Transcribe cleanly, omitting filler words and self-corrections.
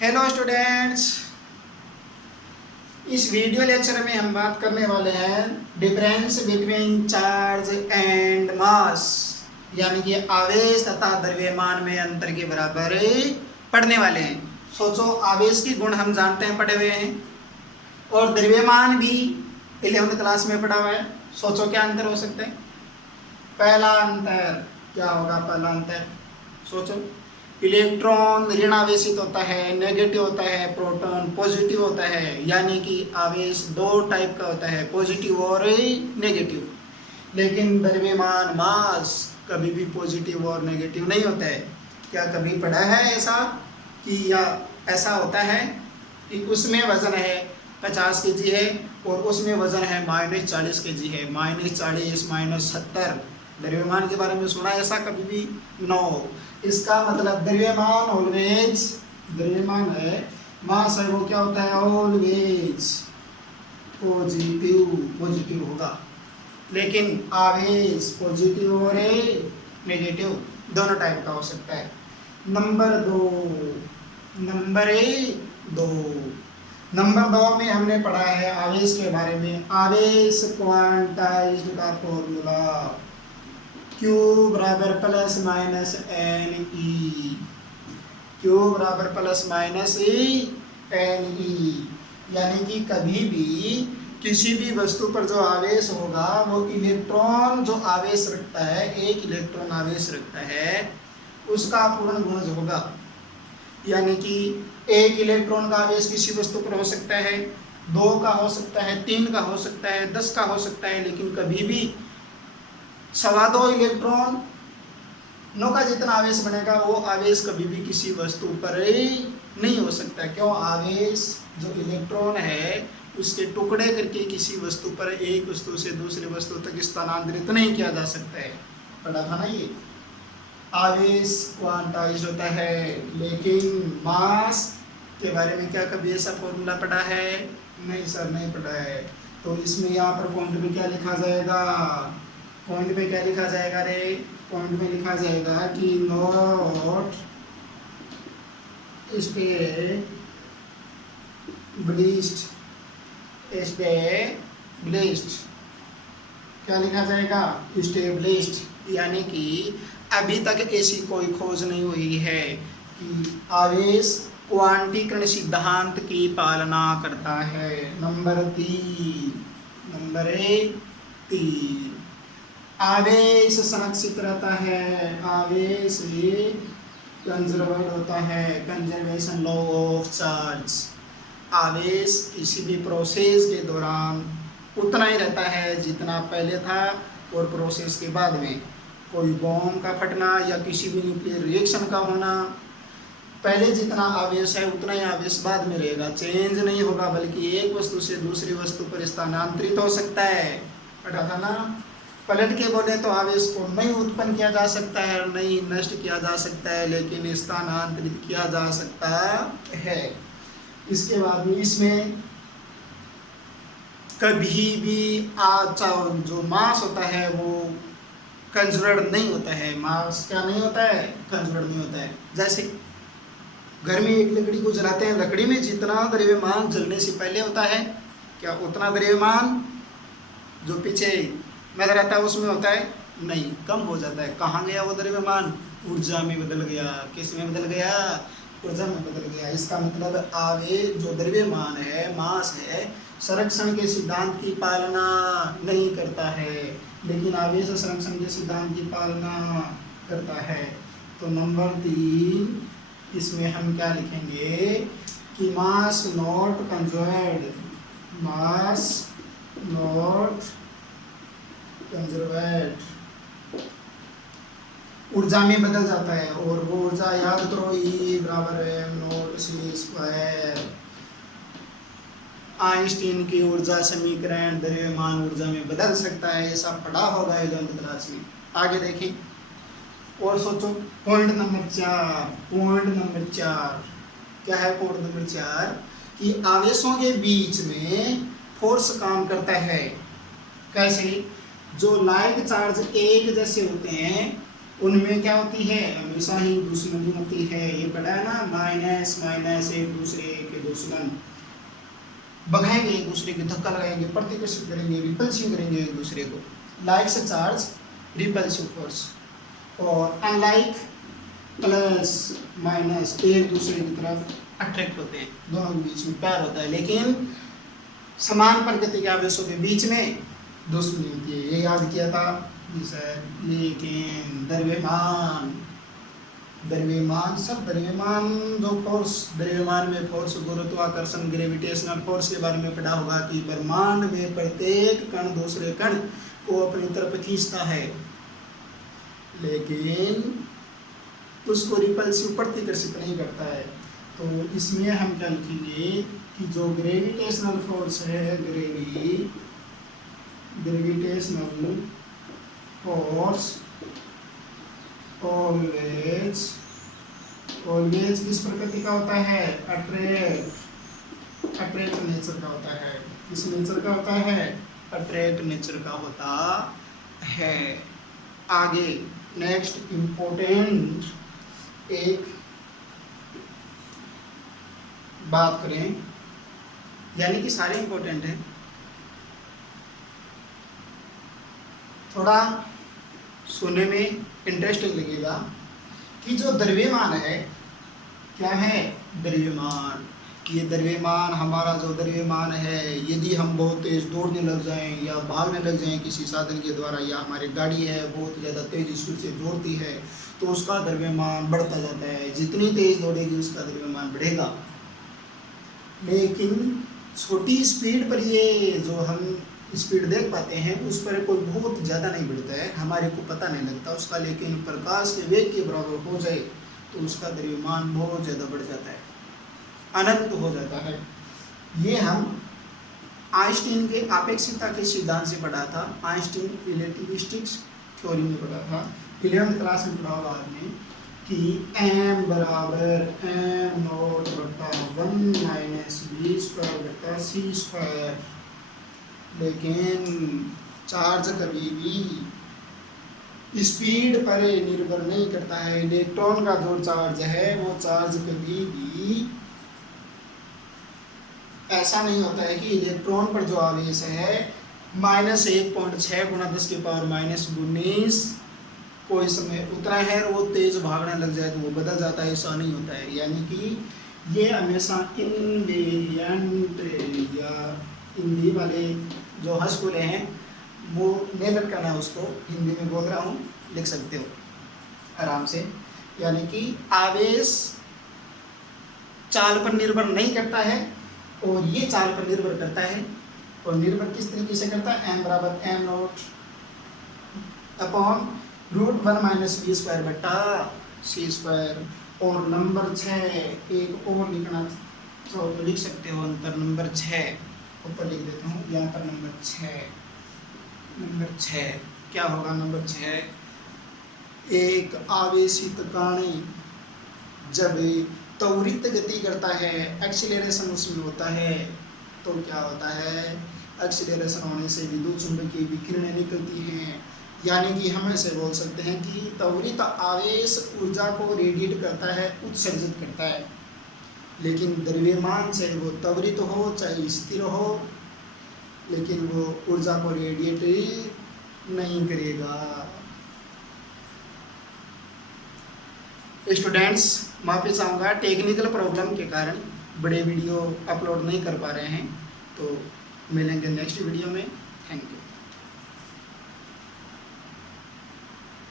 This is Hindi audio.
हेलो स्टूडेंट्स, इस वीडियो लेक्चर में हम बात करने वाले हैं difference between charge and mass, यानी कि आवेश तथा द्रव्यमान में अंतर के बराबर पढ़ने वाले हैं। सोचो, आवेश की गुण हम जानते हैं, पढ़े हुए हैं, और द्रव्यमान भी 11वीं क्लास में पढ़ा हुआ है। सोचो क्या अंतर हो सकता है। पहला अंतर क्या होगा? पहला अंतर सोचो, इलेक्ट्रॉन ऋण आवेशित होता है, नेगेटिव होता है, प्रोटॉन पॉजिटिव होता है, यानी कि आवेश दो टाइप का होता है, पॉजिटिव और नेगेटिव। लेकिन द्रव्यमान मास कभी भी पॉजिटिव और नेगेटिव नहीं होता है। क्या कभी पढ़ा है ऐसा कि या ऐसा होता है कि उसमें वजन है 50 kg है और उसमें वजन है -40 kg है, -40 -70। द्रव्यमान के बारे में सुना ऐसा कभी भी? नो। इसका मतलब द्रव्यमान ऑलवेज, द्रव्यमान है, मास है, वो क्या होता है? ऑलवेज पॉजिटिव होगा। लेकिन आवेश पॉजिटिव और नेगेटिव दोनों टाइप का हो सकता है। नंबर दो में हमने पढ़ा है आवेश के बारे में। आवेश क्वांटाइज्ड का फॉर्मूला Q बराबर plus minus n e, Q बराबर प्लस माइनस एन ई, यानी कि कभी भी किसी भी वस्तु पर जो आवेश होगा वो इलेक्ट्रॉन जो आवेश रखता है, एक इलेक्ट्रॉन आवेश रखता है, उसका पूर्ण गुणज होगा। यानी कि एक इलेक्ट्रॉन का आवेश किसी वस्तु पर हो सकता है, 2 का हो सकता है, 3 का हो सकता है, 10 का हो सकता है, लेकिन कभी भी 2.25 इलेक्ट्रॉन नो का जितना आवेश बनेगा वो आवेश कभी भी किसी वस्तु पर नहीं हो सकता। क्यों? आवेश जो इलेक्ट्रॉन है उसके टुकड़े करके किसी वस्तु पर, एक वस्तु से दूसरी वस्तु तक स्थानांतरित नहीं किया जा सकता है। पढ़ा था ना ये। आवेश क्वांटाइज्ड होता है, लेकिन मास के बारे में क्या कभी ऐसा फॉर्मूला पढ़ा है? नहीं सर, नहीं पढ़ा है। तो इसमें यहाँ पर पॉइंट में क्या लिखा जाएगा? पॉइंट में क्या लिखा जाएगा रे? पॉइंट में लिखा जाएगा कि नॉट एस्टेब्लिश्ड। क्या लिखा जाएगा? एस्टेब्लिश्ड, यानी कि अभी तक ऐसी कोई खोज नहीं हुई है कि आवेश क्वांटीकरण सिद्धांत की पालना करता है। नंबर 3, आवेश संरक्षित रहता है, आवेश कंजर्वेड होता है, कंजर्वेशन लॉ ऑफ चार्ज। आवेश किसी भी प्रोसेस के दौरान उतना ही रहता है जितना पहले था, और प्रोसेस के बाद में कोई बॉम्ब का फटना या किसी भी न्यूक्लियर रिएक्शन का होना, पहले जितना आवेश है उतना ही आवेश बाद में रहेगा, चेंज नहीं होगा, बल्कि एक वस्तु से दूसरी वस्तु पर स्थानांतरित हो सकता है। पता था ना? पलट के बोले तो आवेश को नहीं उत्पन्न किया जा सकता है और नहीं नष्ट किया जा सकता है, लेकिन स्थानांतरित किया जा सकता है। इसके बाद में इसमें कभी भी जो मास होता है वो कंजर्व्ड नहीं होता है। मास क्या नहीं होता है? कंजर्व्ड नहीं होता है। जैसे घर में एक लकड़ी को जलाते हैं, लकड़ी में जितना द्रव्यमान जलने से पहले होता है, क्या उतना द्रव्यमान जो पीछे में रहता है उसमें होता है? नहीं, कम हो जाता है। कहाँ गया वो द्रव्यमान? ऊर्जा में बदल गया। किस में बदल गया? ऊर्जा में बदल गया। इसका मतलब आवेश जो द्रव्यमान है, मास है, संरक्षण के सिद्धांत की पालना नहीं करता है, लेकिन आवेश संरक्षण के सिद्धांत की पालना करता है। तो नंबर 3, इसमें हम क्या लिखेंगे कि mass not conserved, mass not conserved, ऊर्जा में बदल जाता है। और वो ऊर्जा याद करो, E बराबर mc²। आइंस्टीन की ऊर्जा समीकरण द्रव्यमान ऊर्जा में बदल सकता है, ऐसा पढ़ा होगा 11वीं क्लास में। आगे देखें और सोचो। पॉइंट नंबर 4 क्या है? पॉइंट नंबर 4 कि आवेशों के बीच में फोर्स काम करता है। कैसे? जो लाइक चार्ज एक जैसे होते हैं उनमें क्या होती है, हमेशा ही दुश्मनी होती है। ये पढ़ा है ना, माइनस माइनस एक दूसरे के दुश्मन, भगाएंगे एक दूसरे के, धक्का लगाएंगे, प्रतिकर्षित करेंगे, रिपल्सिव करेंगे एक दूसरे को। लाइक से चार्ज रिपल्सिव फोर्स, और अनलाइक प्लस माइनस एक दूसरे की तरफ अट्रैक्ट होते हैं, दोनों के बीच में प्यार होता है, लेकिन समान प्रकृति के आवेशों के बीच में दुश्मनी होती है। ये याद किया था सर। लेकिन द्रव्यमान, द्रव्यमान सब द्रव्यमान जो फोर्स, द्रव्यमान में फोर्स, गुरुत्वाकर्षण, ग्रेविटेशनल फोर्स के बारे में पढ़ा होगा कि ब्रह्मांड में प्रत्येक कण दूसरे कण को अपनी तरफ खींचता है, लेकिन उसको रिपल्सिव प्रतिकर्षित नहीं करता है। तो इसमें हम क्या लिखेंगे कि जो ग्रेविटेशनल फोर्स है, ग्रेविटेशनल फोर्स ऑलवेज किस प्रकृति का होता है, अट्रैक्ट नेचर का होता है। किस नेचर का होता है, अट्रैक्ट नेचर का होता है। आगे नेक्स्ट इम्पोर्टेंट एक बात करें, यानी कि सारे इम्पोर्टेंट हैं, थोड़ा सुनने में इंटरेस्टिंग लगेगा कि जो द्रव्यमान है, क्या है, द्रव्यमान। ये द्रव्यमान, हमारा जो द्रव्यमान है, यदि हम बहुत तेज दौड़ने लग जाएं या भागने लग जाएं किसी साधन के द्वारा, या हमारी गाड़ी है बहुत ज़्यादा तेज स्पीड से दौड़ती है, तो उसका द्रव्यमान बढ़ता जाता है। जितनी तेज दौड़ेगी उसका द्रव्यमान बढ़ेगा। लेकिन छोटी स्पीड पर ये जो हम स्पीड देख पाते हैं, उस पर कोई बहुत ज़्यादा नहीं बढ़ता है, हमारे को पता नहीं लगता उसका। लेकिन प्रकाश के वेग के बराबर हो जाए तो उसका द्रव्यमान बहुत ज़्यादा बढ़ जाता है, अनंत हो जाता है। ये हम आइंस्टीन के आपेक्षिकता के सिद्धांत से पढ़ा था, आइंस्टीन रिलेटिविस्टिक्स थ्योरी में पढ़ा था, 11वीं क्लास में पढ़ा होगा आपने कि m बराबर m0/1 माइनस v²/c²। लेकिन चार्ज कभी भी स्पीड पर निर्भर नहीं करता है। इलेक्ट्रॉन का जो चार्ज है, वो चार्ज कभी भी ऐसा नहीं होता है कि इलेक्ट्रॉन पर जो आवेश है -1.6 × 10⁻⁻19 कोई समय उतना है और वो तेज भागने लग जाए तो वो बदल जाता है, ऐसा नहीं होता है। यानी कि ये हमेशा इनवेरिएंट, या हिंदी वाले जो हंसकुले हैं वो मेहनत करना, उसको हिंदी में बोल रहा हूँ, लिख सकते हो आराम से। यानी कि आवेश चाल पर निर्भर नहीं करता है, और ये चाल पर निर्भर करता है। और निर्भर किस तरीके से करता है, m बराबर m0/√1 - v²/c²। और नंबर 6 एक और लिखना चाहो तो लिख सकते हो, अंतर नंबर 6 ऊपर लिख देता हूँ, यहाँ पर नंबर 6 क्या होगा, नंबर 6 एक आवेशित कण जब त्वरित गति करता है, एक्सीलरेशन उसमें होता है, तो क्या होता है, एक्सीलरेशन होने से विद्युत चुंबकीय विकिरणें निकलती हैं। यानी कि हम ऐसे बोल सकते हैं कि त्वरित आवेश ऊर्जा को रेडिएट करता है, उत्सर्जित करता है। लेकिन द्रव्यमान चाहे वो त्वरित हो चाहे स्थिर हो, लेकिन वो ऊर्जा को रेडिएट नहीं करेगा। स्टूडेंट्स, माफी चाहूँगा, टेक्निकल प्रॉब्लम के कारण बड़े वीडियो अपलोड नहीं कर पा रहे हैं, तो मिलेंगे नेक्स्ट वीडियो में। Thank you.